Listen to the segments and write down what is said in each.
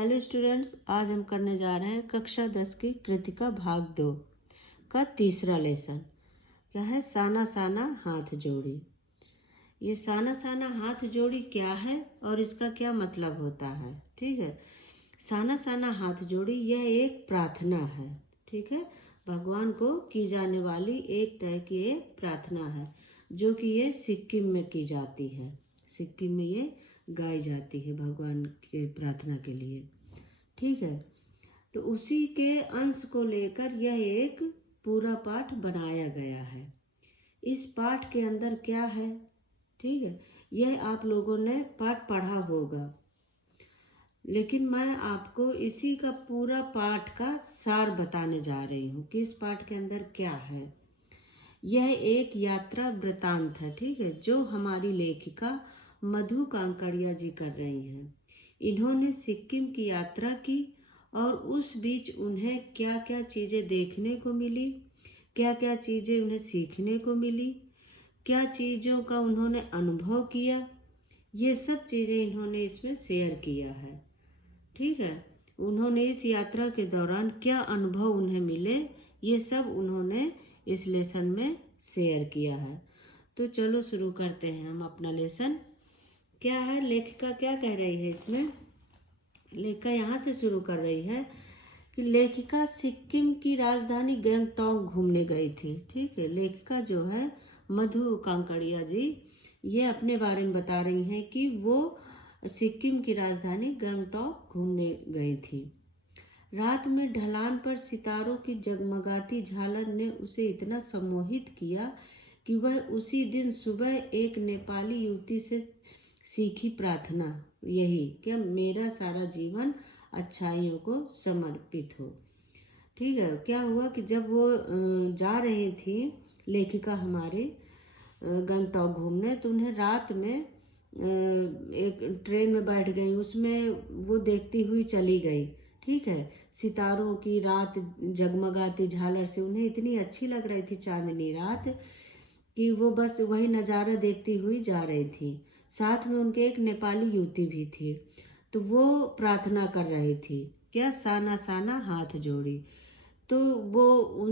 Hello students, आज हम करने जा रहे हैं कक्षा 10 की कृतिका भाग 2 का तीसरा लेसन। क्या है? साना साना हाथ जोड़ी। ये साना साना हाथ जोड़ी क्या है और इसका क्या मतलब होता है? ठीक है, साना साना हाथ जोड़ी यह एक प्रार्थना है। ठीक है, भगवान को की जाने वाली एक तरह की ये प्रार्थना है जो कि ये सिक्किम में की जाती है। सिक्किम में ये गाई जाती है भगवान के प्रार्थना के लिए। ठीक है, तो उसी के अंश को लेकर यह एक पूरा पाठ बनाया गया है। इस पाठ के अंदर क्या है? ठीक है, यह आप लोगों ने पाठ पढ़ा होगा, लेकिन मैं आपको इसी का पूरा पाठ का सार बताने जा रही हूँ कि इस पाठ के अंदर क्या है। यह एक यात्रा वृतांत है। ठीक है, जो हमारी लेखिका मधु कांकड़िया जी कर रही हैं। इन्होंने सिक्किम की यात्रा की और उस बीच उन्हें क्या क्या चीज़ें देखने को मिली, क्या क्या चीज़ें उन्हें सीखने को मिली, क्या चीज़ों का उन्होंने अनुभव किया, ये सब चीज़ें इन्होंने इसमें शेयर किया है। ठीक है, उन्होंने इस यात्रा के दौरान क्या अनुभव उन्हें मिले, ये सब उन्होंने इस लेसन में शेयर किया है। तो चलो शुरू करते हैं हम अपना लेसन। क्या है, लेखिका क्या कह रही है इसमें? लेखिका यहाँ से शुरू कर रही है कि लेखिका सिक्किम की राजधानी गैंगटॉक घूमने गई थी। ठीक है, लेखिका जो है मधु कांकड़िया जी, ये अपने बारे में बता रही हैं कि वो सिक्किम की राजधानी गैंगटॉक घूमने गई थी। रात में ढलान पर सितारों की जगमगाती झालर ने उसे इतना सम्मोहित किया कि वह उसी दिन सुबह एक नेपाली युवती से सीखी प्रार्थना, यही क्या मेरा सारा जीवन अच्छाइयों को समर्पित हो। ठीक है, क्या हुआ कि जब वो जा रही थी लेखिका हमारे गंगटोक घूमने, तो उन्हें रात में एक ट्रेन में बैठ गई, उसमें वो देखती हुई चली गई। ठीक है, सितारों की रात जगमगाती झालर से उन्हें इतनी अच्छी लग रही थी चांदनी रात कि वो बस वही नज़ारा देखती हुई जा रही थी। साथ में उनके एक नेपाली युवती भी थी, तो वो प्रार्थना कर रही थी, क्या साना साना हाथ जोड़ी। तो वो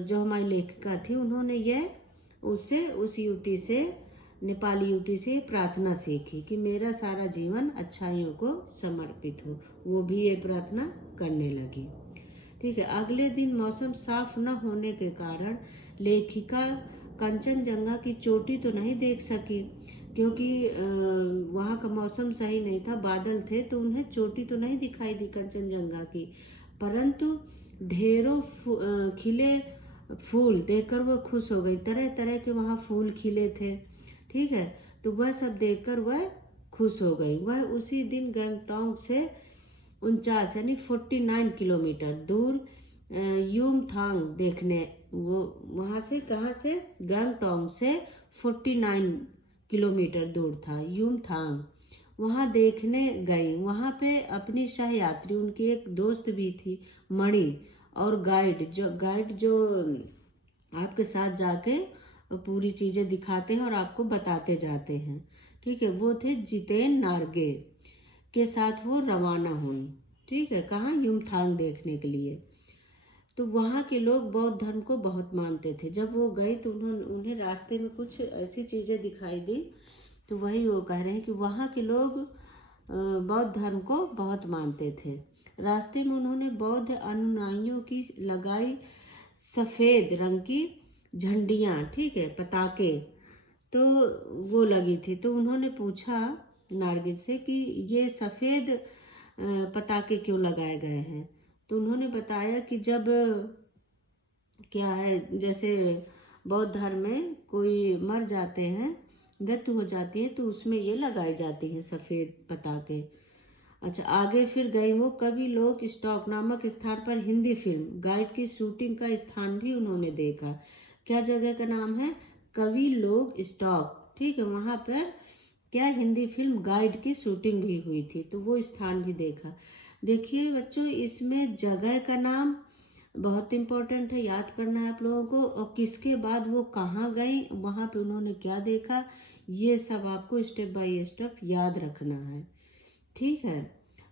जो हमारी लेखिका थी, उन्होंने ये उससे उस युवती से, नेपाली युवती से प्रार्थना सीखी कि मेरा सारा जीवन अच्छाइयों को समर्पित हो। वो भी ये प्रार्थना करने लगी। ठीक है, अगले दिन मौसम साफ न होने के कारण लेखिका कंचनजंगा की चोटी तो नहीं देख सकी, क्योंकि वहाँ का मौसम सही नहीं था, बादल थे, तो उन्हें चोटी तो नहीं दिखाई दी कंचनजंगा की। परंतु ढेरों खिले फूल देखकर वह खुश हो गई। तरह तरह के वहाँ फूल खिले थे। ठीक है, तो वह सब देखकर वह खुश हो गई। वह उसी दिन गैंगटॉक से 49 यानी 49 किलोमीटर दूर युमथांग देखने, वो वहाँ से, कहाँ से, गैंगटॉक से 49 किलोमीटर दूर था युमथांग, वहाँ देखने गई। वहाँ पे अपनी सहयात्री, उनकी एक दोस्त भी थी मणि, और गाइड जो आपके साथ जाके पूरी चीज़ें दिखाते हैं और आपको बताते जाते हैं। ठीक है, वो थे जितेन नार्गे के साथ वो रवाना हुई। ठीक है, कहाँ? युमथांग देखने के लिए। तो वहाँ के लोग बौद्ध धर्म को बहुत मानते थे। जब वो गई तो उन्हें रास्ते में कुछ ऐसी चीज़ें दिखाई दी, तो वही वो कह रहे हैं कि वहाँ के लोग बौद्ध धर्म को बहुत मानते थे। रास्ते में उन्होंने बौद्ध अनुयायियों की लगाई सफ़ेद रंग की झंडियाँ, ठीक है, पताके, तो वो लगी थी। तो उन्होंने पूछा नारगिल से कि ये सफ़ेद पताके क्यों लगाए गए हैं। तो उन्होंने बताया कि जब क्या है, जैसे बौद्ध धर्म में कोई मर जाते हैं, मृत्यु हो जाती है, तो उसमें ये लगाई जाती है सफ़ेद पताके। अच्छा, आगे फिर गई वो। कवि लोक स्टॉक नामक स्थान पर हिंदी फिल्म गाइड की शूटिंग का स्थान भी उन्होंने देखा। क्या जगह का नाम है? कवि लोक स्टॉक। ठीक है, वहाँ पर क्या हिंदी फिल्म गाइड की शूटिंग भी हुई थी, तो वो स्थान भी देखा। देखिए बच्चों, इसमें जगह का नाम बहुत इम्पोर्टेंट है, याद करना है आप लोगों को, और किसके बाद वो कहाँ गई, वहाँ पे उन्होंने क्या देखा, ये सब आपको स्टेप बाय स्टेप याद रखना है। ठीक है,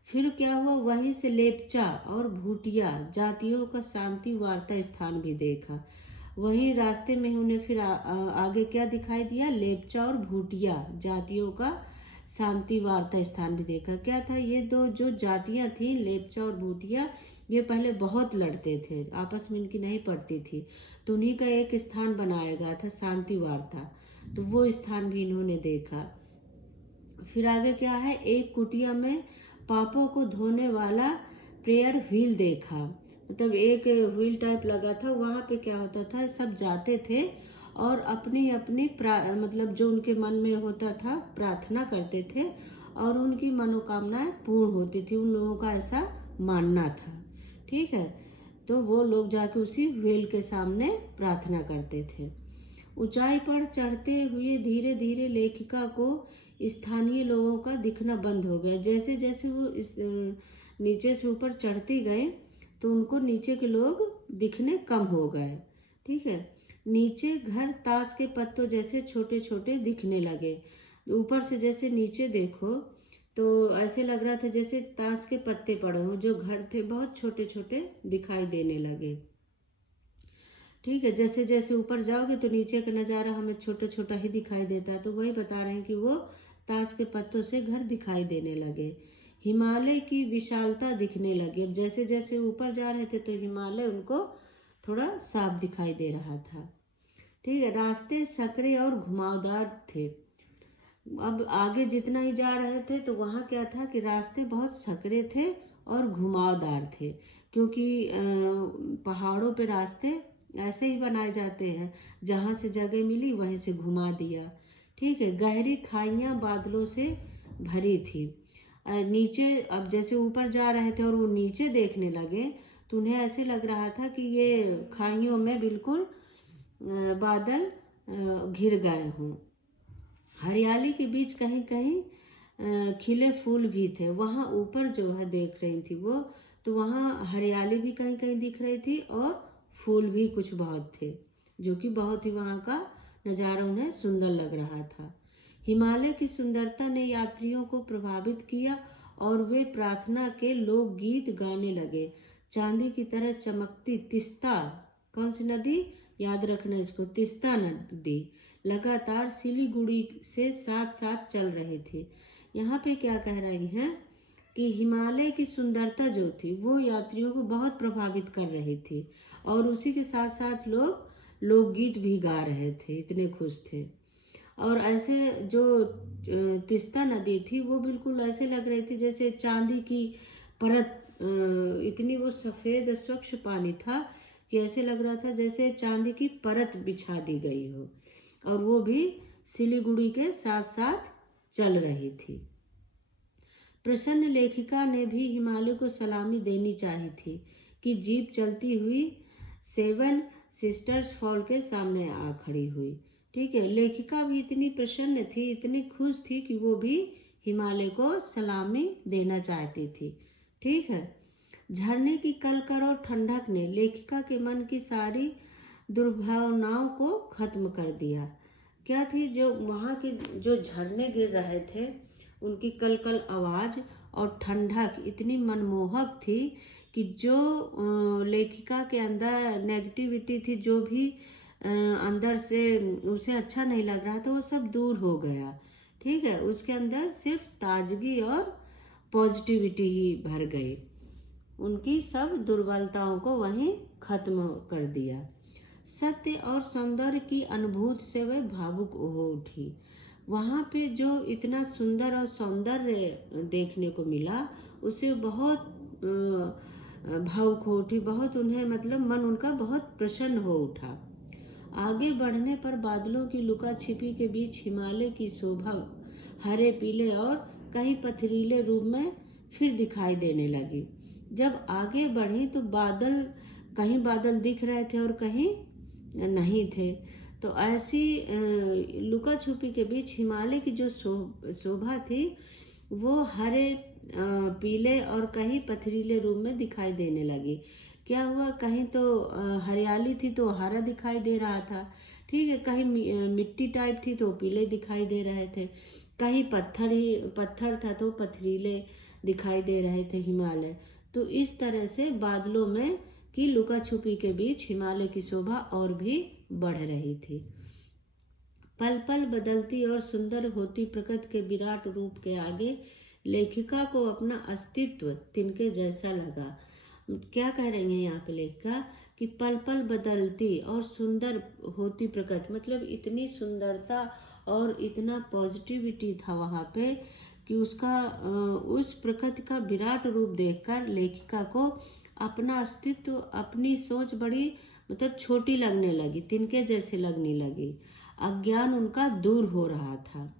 फिर क्या हुआ, वहीं से लेप्चा और भूटिया जातियों का शांति वार्ता स्थान भी देखा। वहीं रास्ते में उन्हें फिर आगे क्या दिखाई दिया, लेप्चा और भूटिया जातियों का शांति वार्ता स्थान भी देखा। क्या था, ये दो जो जातियां थी लेप्चा और भूटिया, ये पहले बहुत लड़ते थे, आपस में इनकी नहीं पड़ती थी, तो उन्हीं का एक स्थान बनाया गया था शांति वार्ता, तो वो स्थान भी इन्होंने देखा। फिर आगे क्या है, एक कुटिया में पापों को धोने वाला प्रेयर व्हील देखा। मतलब एक व्हील टाइप लगा था, वहां पे क्या होता था, सब जाते थे और अपनी अपनी मतलब जो उनके मन में होता था प्रार्थना करते थे और उनकी मनोकामनाएं पूर्ण होती थी, उन लोगों का ऐसा मानना था। ठीक है, तो वो लोग जाके उसी व्हील के सामने प्रार्थना करते थे। ऊंचाई पर चढ़ते हुए धीरे धीरे लेखिका को स्थानीय लोगों का दिखना बंद हो गया। जैसे जैसे वो नीचे से ऊपर चढ़ती गए तो उनको नीचे के लोग दिखने कम हो गए। ठीक है, नीचे घर ताश के पत्तों जैसे छोटे छोटे दिखने लगे। ऊपर से जैसे नीचे देखो तो ऐसे लग रहा था जैसे ताश के पत्ते पड़े हो, जो घर थे बहुत छोटे छोटे दिखाई देने लगे। ठीक है, जैसे जैसे ऊपर जाओगे तो नीचे का नज़ारा हमें छोटा छोटा ही दिखाई देता है, तो वही बता रहे हैं कि वो ताश के पत्तों से घर दिखाई देने लगे। हिमालय की विशालता दिखने लगी। अब जैसे जैसे ऊपर जा रहे थे तो हिमालय उनको थोड़ा साफ दिखाई दे रहा था। ठीक है, रास्ते सकरे और घुमावदार थे। अब आगे जितना ही जा रहे थे तो वहाँ क्या था कि रास्ते बहुत सकरे थे और घुमावदार थे, क्योंकि पहाड़ों पे रास्ते ऐसे ही बनाए जाते हैं, जहाँ से जगह मिली वहीं से घुमा दिया। ठीक है, गहरी खाइयाँ बादलों से भरी थी। नीचे अब जैसे ऊपर जा रहे थे और वो नीचे देखने लगे तो उन्हें ऐसे लग रहा था कि ये खाइयों में बिल्कुल बादल घिर गए हों। हरियाली के बीच कहीं कहीं खिले फूल भी थे। वहाँ ऊपर जो है देख रही थी वो, तो वहाँ हरियाली भी कहीं कहीं दिख रही थी और फूल भी कुछ बहुत थे, जो कि बहुत ही वहाँ का नज़ारा उन्हें सुंदर लग रहा था। हिमालय की सुंदरता ने यात्रियों को प्रभावित किया और वे प्रार्थना के लोकगीत गाने लगे। चांदी की तरह चमकती तिस्ता, कौन सी नदी याद रखना इसको, तिस्ता नदी लगातार सिलीगुड़ी से साथ साथ चल रही थी। यहाँ पे क्या कह रही हैं कि हिमालय की सुंदरता जो थी वो यात्रियों को बहुत प्रभावित कर रही थी और उसी के साथ साथ लोग लोकगीत भी गा रहे थे, इतने खुश थे। और ऐसे जो तिस्ता नदी थी वो बिल्कुल ऐसे लग रही थी जैसे चांदी की परत, इतनी वो सफ़ेद स्वच्छ पानी था कि ऐसे लग रहा था जैसे चांदी की परत बिछा दी गई हो, और वो भी सिलीगुड़ी के साथ साथ चल रही थी। प्रसन्न लेखिका ने भी हिमालय को सलामी देनी चाहिए थी कि जीप चलती हुई सेवन सिस्टर्स फॉल के सामने आ खड़ी हुई। ठीक है, लेखिका भी इतनी प्रसन्न थी, इतनी खुश थी कि वो भी हिमालय को सलामी देना चाहती थी। ठीक है, झरने की कलकर और ठंडक ने लेखिका के मन की सारी दुर्भावनाओं को खत्म कर दिया। क्या थी, जो वहाँ के जो झरने गिर रहे थे उनकी कलकल आवाज़ और ठंडक इतनी मनमोहक थी कि जो लेखिका के अंदर नेगेटिविटी थी, जो भी अंदर से उसे अच्छा नहीं लग रहा था, वो सब दूर हो गया। ठीक है, उसके अंदर सिर्फ ताजगी और पॉजिटिविटी ही भर गई, उनकी सब दुर्बलताओं को वहीं खत्म कर दिया। सत्य और सौंदर्य की अनुभूति से वह भावुक हो उठी। वहाँ पे जो इतना सुंदर और सौंदर्य देखने को मिला उसे बहुत भावुक हो उठी, बहुत उन्हें मतलब मन उनका बहुत प्रसन्न हो उठा। आगे बढ़ने पर बादलों की लुका छिपी के बीच हिमालय की शोभा हरे पीले और कहीं पथरीले रूप में फिर दिखाई देने लगी। जब आगे बढ़ी तो कहीं बादल दिख रहे थे और कहीं नहीं थे, तो ऐसी लुका छुपी के बीच हिमालय की जो शोभा थी वो हरे पीले और कहीं पथरीले रूप में दिखाई देने लगी। क्या हुआ, कहीं तो हरियाली थी तो हरा दिखाई दे रहा था। ठीक है, कहीं मिट्टी टाइप थी तो पीले दिखाई दे रहे थे, कहीं पत्थर था तो पथरीले दिखाई दे रहे थे हिमालय। तो इस तरह से बादलों में की लुका छुपी के बीच हिमालय की शोभा और भी बढ़ रही थी। पल पल बदलती और सुंदर होती प्रकृति के विराट रूप के आगे लेखिका को अपना अस्तित्व तिनके जैसा लगा। क्या कह रही है यहाँ पे लेखिका कि पल पल बदलती और सुंदर होती प्रकृति, मतलब इतनी सुंदरता और इतना पॉजिटिविटी था वहाँ पे कि उस प्रकृति का विराट रूप देखकर लेखिका को अपना अस्तित्व, अपनी सोच बड़ी मतलब छोटी लगने लगी, तिनके जैसे लगने लगी। अज्ञान उनका दूर हो रहा था।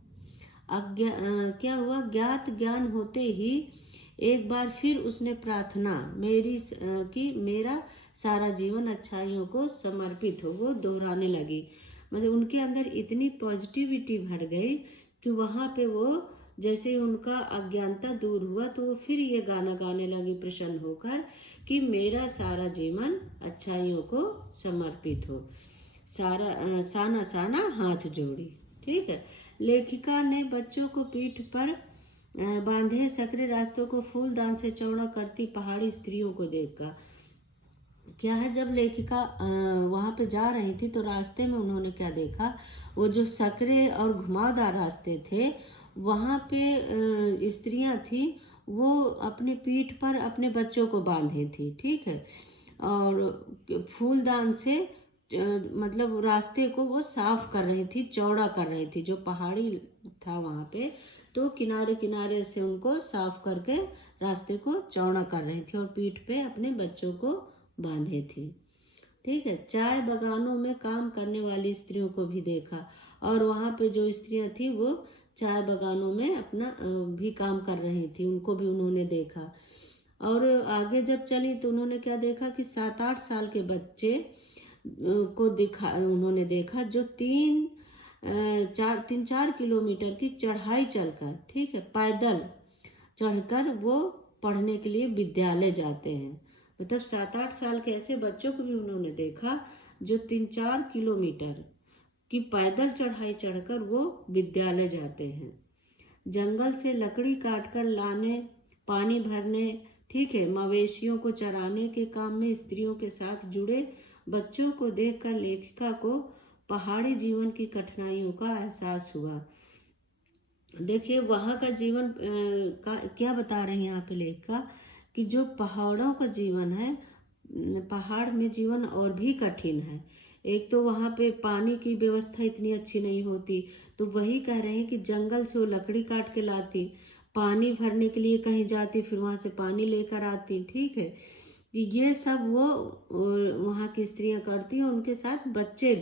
क्या हुआ, ज्ञात ज्ञान होते ही एक बार फिर उसने प्रार्थना कि मेरा सारा जीवन अच्छाइयों को समर्पित हो, वो दोहराने लगी। मतलब उनके अंदर इतनी पॉजिटिविटी भर गई कि वहाँ पे वो जैसे ही उनका अज्ञानता दूर हुआ तो वो फिर ये गाना गाने लगी प्रसन्न होकर कि मेरा सारा जीवन अच्छाइयों को समर्पित हो, साना साना हाथ जोड़ी। ठीक है। लेखिका ने बच्चों को पीठ पर बांधे सकरे रास्तों को फूलदान से चौड़ा करती पहाड़ी स्त्रियों को देखकर क्या है, जब लेखिका वहां पे जा रही थी तो रास्ते में उन्होंने क्या देखा, वो जो सकरे और घुमावदार रास्ते थे वहां पे स्त्रियां थी, वो अपने पीठ पर अपने बच्चों को बांधे थी। ठीक है। और फूलदान से मतलब रास्ते को वो साफ कर रही थी, चौड़ा कर रही थी, जो पहाड़ी था वहां पे, तो किनारे किनारे से उनको साफ करके रास्ते को चौड़ा कर रही थी और पीठ पे अपने बच्चों को बांधे थी। ठीक है। चाय बागानों में काम करने वाली स्त्रियों को भी देखा और वहां पे जो स्त्रियां थी वो चाय बागानों में अपना भी काम कर रही थी, उनको भी उन्होंने देखा। और आगे जब चली तो उन्होंने क्या देखा कि 7-8 साल के बच्चे को उन्होंने देखा जो 3-4 किलोमीटर की चढ़ाई चलकर, ठीक है, पैदल चढ़कर वो पढ़ने के लिए विद्यालय जाते हैं। मतलब 7-8 साल के ऐसे बच्चों को भी उन्होंने देखा जो 3-4 किलोमीटर की पैदल चढ़ाई चढ़कर वो विद्यालय जाते हैं। जंगल से लकड़ी काटकर लाने, पानी भरने, ठीक है, मवेशियों को चराने के काम में स्त्रियों के साथ जुड़े बच्चों को देखकर लेखिका को पहाड़ी जीवन की कठिनाइयों का एहसास हुआ। देखिए वहाँ का जीवन का क्या बता रहे हैं यहाँ पे लेखिका कि जो पहाड़ों का जीवन है, पहाड़ में जीवन और भी कठिन है। एक तो वहाँ पे पानी की व्यवस्था इतनी अच्छी नहीं होती, तो वही कह रहे हैं कि जंगल से वो लकड़ी काट के लाती, पानी भरने के लिए कहीं जाती, फिर वहाँ से पानी लेकर आती। ठीक है। ये सब वो वहाँ की स्त्रियां करती हैं, उनके साथ बच्चे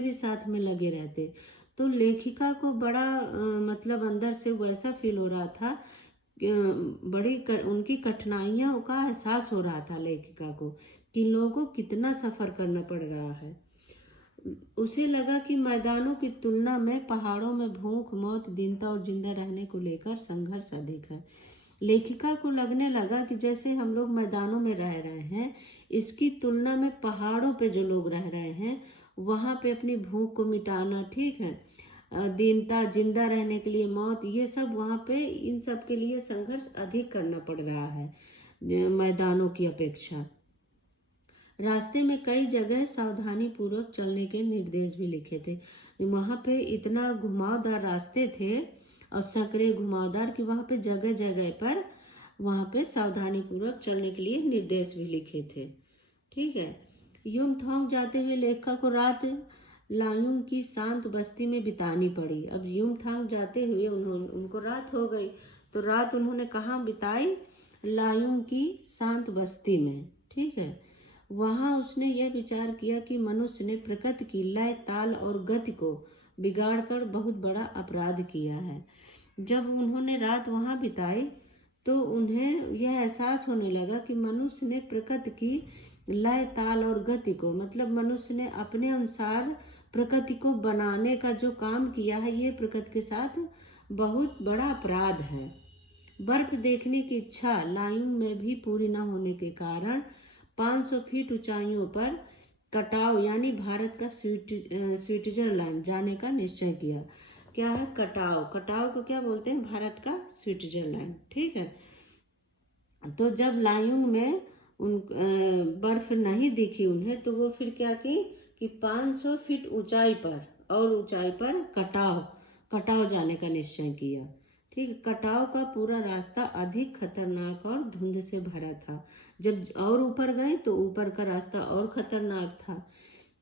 भी साथ में लगे रहते। तो लेखिका को बड़ा मतलब अंदर से वैसा फील हो रहा था, उनकी कठिनाइयों का एहसास हो रहा था लेखिका को कि इन लोगों को कितना सफ़र करना पड़ रहा है। उसे लगा कि मैदानों की तुलना में पहाड़ों में भूख, मौत, दीनता और जिंदा रहने को लेकर संघर्ष अधिक है। लेखिका को लगने लगा कि जैसे हम लोग मैदानों में रह रहे हैं, इसकी तुलना में पहाड़ों पे जो लोग रह रहे हैं वहाँ पे अपनी भूख को मिटाना, ठीक है, दीनता, जिंदा रहने के लिए मौत, ये सब वहाँ पे इन सब के लिए संघर्ष अधिक करना पड़ रहा है मैदानों की अपेक्षा। रास्ते में कई जगह सावधानी पूर्वक चलने के निर्देश भी लिखे थे। वहाँ पे इतना घुमावदार रास्ते थे और सकरे घुमावदार कि वहाँ पे जगह जगह पर वहाँ पे सावधानी पूर्वक चलने के लिए निर्देश भी लिखे थे। ठीक है। युमथांग जाते हुए लेखिका को रात लायुंग की शांत बस्ती में बितानी पड़ी। अब युमथांग जाते हुए उनको रात हो गई, तो रात उन्होंने कहाँ बिताई? लायुंग की शांत बस्ती में। ठीक है। वहाँ उसने यह विचार किया कि मनुष्य ने प्रकृति की लय, ताल और गति को बिगाड़कर बहुत बड़ा अपराध किया है। जब उन्होंने रात वहाँ बिताई तो उन्हें यह एहसास होने लगा कि मनुष्य ने प्रकृति की लय, ताल और गति को, मतलब मनुष्य ने अपने अनुसार प्रकृति को बनाने का जो काम किया है, ये प्रकृति के साथ बहुत बड़ा अपराध है। बर्फ देखने की इच्छा लायुंग में भी पूरी न होने के कारण 500 फीट ऊंचाइयों पर कटाव यानी भारत का स्विट्जरलैंड जाने का निश्चय किया। क्या है, कटाव। कटाव को क्या बोलते हैं, भारत का स्विट्जरलैंड। ठीक है, तो जब लायुंग में उन बर्फ नहीं दिखी उन्हें, तो वो फिर क्या की कि 500 फीट ऊंचाई पर और ऊंचाई पर कटाव कटाव जाने का निश्चय किया। ठीक है, कटाव का पूरा रास्ता अधिक खतरनाक और धुंध से भरा था। जब और ऊपर गए तो ऊपर का रास्ता और खतरनाक था।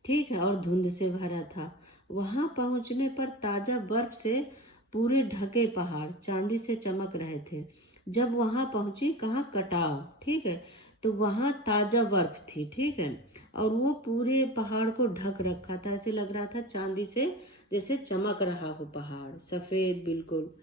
ठीक है, और धुंध से भरा था। वहां पहुंचने पर ताजा बर्फ से पूरे ढके पहाड़ चांदी से चमक रहे थे। जब वहां पहुंची, कहाँ, कटाव। ठीक है, तो वहां ताजा बर्फ थी। ठीक है, और वो पूरे पहाड़ को ढक रखा था, ऐसे लग रहा था चांदी से जैसे चमक रहा हो पहाड़, सफेद बिल्कुल।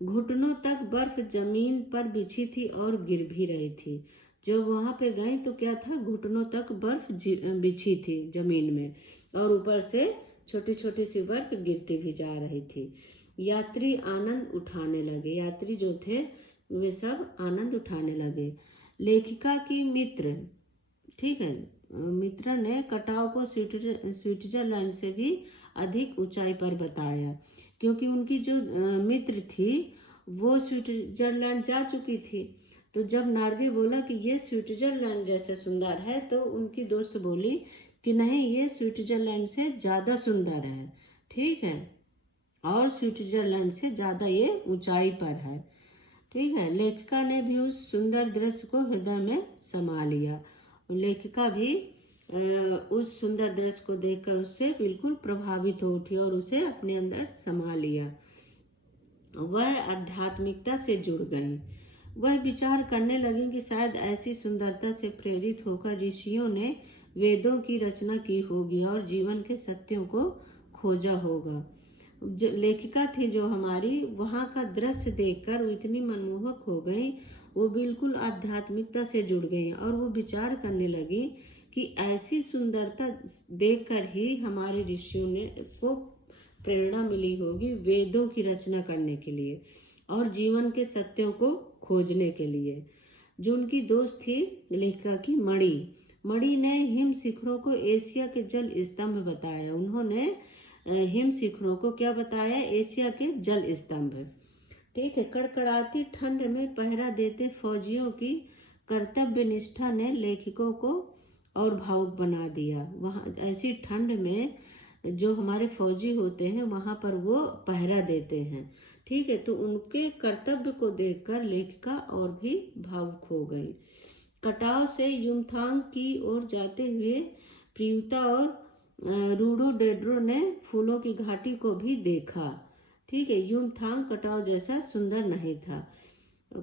घुटनों तक बर्फ जमीन पर बिछी थी और गिर भी रही थी। जब वहां पे गए तो क्या था, घुटनों तक बर्फ बिछी थी जमीन में, और ऊपर से छोटी छोटी सी बर्फ गिरती भी जा रही थी। यात्री आनंद उठाने लगे, यात्री जो थे वे सब आनंद उठाने लगे। लेखिका की मित्र, ठीक है, मित्र ने कटाव को स्विट्जरलैंड से भी अधिक ऊंचाई पर बताया, क्योंकि उनकी जो मित्र थी वो स्विट्जरलैंड जा चुकी थी। तो जब नार्गे बोला कि ये स्विट्जरलैंड जैसे सुंदर है, तो उनकी दोस्त बोली कि नहीं, ये स्विट्जरलैंड से ज़्यादा सुंदर है। ठीक है, और स्विट्जरलैंड से ज़्यादा ये ऊंचाई पर है। ठीक है, लेखिका ने भी उस सुंदर दृश्य को हृदय में समा लिया। लेखिका भी उस सुंदर दृश्य को देखकर उससे बिल्कुल प्रभावित हो उठी और उसे अपने अंदर समा लिया। वह आध्यात्मिकता से जुड़ गई। वह विचार करने लगी कि शायद ऐसी सुंदरता से प्रेरित होकर ऋषियों ने वेदों की रचना की होगी और जीवन के सत्यों को खोजा होगा। जो लेखिका थी जो हमारी, वहाँ का दृश्य देखकर वो इतनी मनमोहक हो गई, वो बिल्कुल आध्यात्मिकता से जुड़ गई और वो विचार करने लगी कि ऐसी सुंदरता देखकर ही हमारे ऋषियों ने को प्रेरणा मिली होगी वेदों की रचना करने के लिए और जीवन के सत्यों को खोजने के लिए। जो उनकी दोस्त थी लेखिका की, मणि, मणि ने हिम शिखरों को एशिया के जल स्तंभ बताया। उन्होंने हिम शिखरों को क्या बताया, एशिया के जल स्तंभ। ठीक है, कड़कड़ाती ठंड में पहरा देते फौजियों की कर्तव्य निष्ठा ने लेखिकों को और भावुक बना दिया। वहाँ ऐसी ठंड में जो हमारे फौजी होते हैं वहाँ पर वो पहरा देते हैं। ठीक है, तो उनके कर्तव्य को देखकर लेखिका और भी भावुक हो गई। कटाव से युमथांग की ओर जाते हुए प्रियुता और रूडोडेड्रो ने फूलों की घाटी को भी देखा। ठीक है, युमथांग कटाव जैसा सुंदर नहीं था।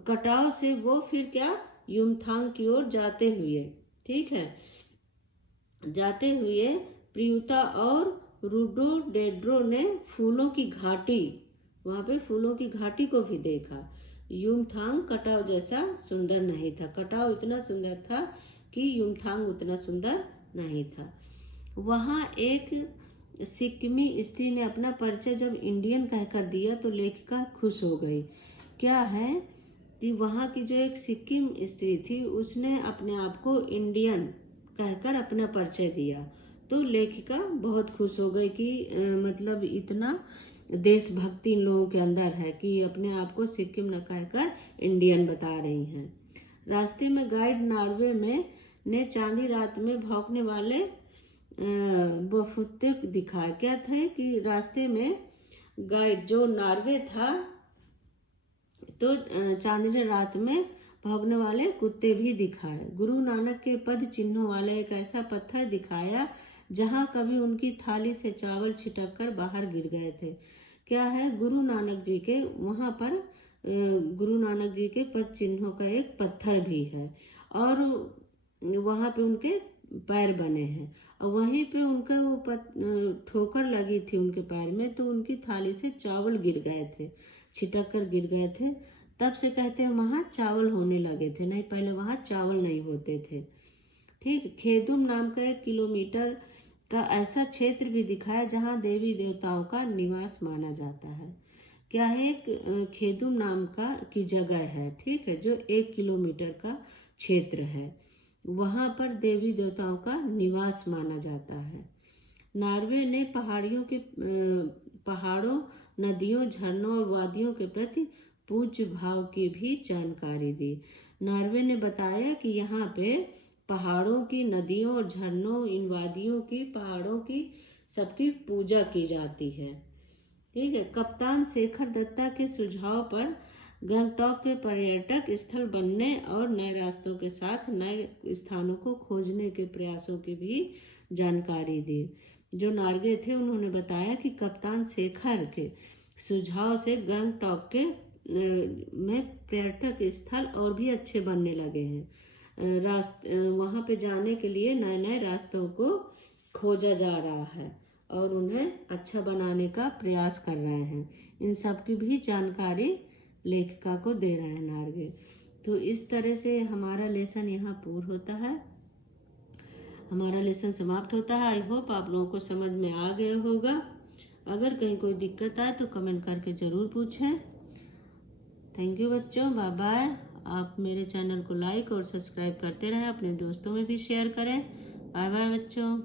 कटाव से वो फिर क्या, युमथांग की ओर जाते हुए, ठीक है, जाते हुए प्रियुता और रूडोडेड्रो ने फूलों की घाटी, वहां पे फूलों की घाटी को भी देखा। युमथांग कटाव जैसा सुंदर नहीं था। कटाव इतना सुंदर था कि युमथांग उतना सुंदर नहीं था। वहाँ एक सिक्किमी स्त्री ने अपना परिचय जब इंडियन कहकर दिया तो लेखिका खुश हो गई। क्या है कि वहाँ की जो एक सिक्किम स्त्री थी उसने अपने आप को इंडियन कहकर अपना परिचय दिया, तो लेखिका बहुत खुश हो गई कि मतलब इतना देशभक्ति इन लोगों के अंदर है कि अपने आप को सिक्किम न कहकर इंडियन बता रही हैं। रास्ते में गाइड नॉर्वे में ने चांदी रात में भौंकने वाले बफुते दिखाया। क्या था कि रास्ते में गाइड जो नॉर्वे था तो चांदनी रात में भौंकने वाले कुत्ते भी दिखाए। गुरु नानक के पद चिन्हों वाला एक ऐसा पत्थर दिखाया जहां कभी उनकी थाली से चावल छिटक कर बाहर गिर गए थे। क्या है, गुरु नानक जी के वहां पर गुरु नानक जी के पद चिन्हों का एक पत्थर भी है और वहां पे उनके पैर बने हैं और वहीं पे उनका वो ठोकर लगी थी उनके पैर में, तो उनकी थाली से चावल गिर गए थे, छिटक कर गिर गए थे। तब से कहते हैं वहाँ चावल होने लगे थे, नहीं पहले वहाँ चावल नहीं होते थे। ठीक, खेदुम नाम का 1 किलोमीटर का ऐसा क्षेत्र भी दिखाया जहाँ देवी देवताओं का निवास माना जाता है। क्या है, एक खेदुम नाम का की जगह है, ठीक है, जो 1 किलोमीटर का क्षेत्र है, वहाँ पर देवी देवताओं का निवास माना जाता है। नॉर्वे ने पहाड़ों नदियों, झरनों और वादियों के प्रति पूज्य भाव की भी जानकारी दी। नॉर्वे ने बताया कि यहाँ पे पहाड़ों की, नदियों और झरनों, इन वादियों की, पहाड़ों की सबकी पूजा की जाती है। ठीक है। कप्तान शेखर दत्ता के सुझाव पर गंगटोक के पर्यटक स्थल बनने और नए रास्तों के साथ नए स्थानों को खोजने के प्रयासों की भी जानकारी दी। जो नार्गे थे उन्होंने बताया कि कप्तान शेखर के सुझाव से गंगटोक के में पर्यटक स्थल और भी अच्छे बनने लगे हैं। वहाँ पे जाने के लिए नए नए रास्तों को खोजा जा रहा है और उन्हें अच्छा बनाने का प्रयास कर रहे हैं। इन सब की भी जानकारी लेखिका को दे रहे हैं नार्गे। तो इस तरह से हमारा लेसन यहाँ पूर्ण होता है, हमारा लेसन समाप्त होता है। आई होप आप लोगों को समझ में आ गया होगा। अगर कहीं कोई दिक्कत आए तो कमेंट करके ज़रूर पूछें। थैंक यू बच्चों, बाय बाय। आप मेरे चैनल को लाइक और सब्सक्राइब करते रहें, अपने दोस्तों में भी शेयर करें। बाय बाय बच्चों।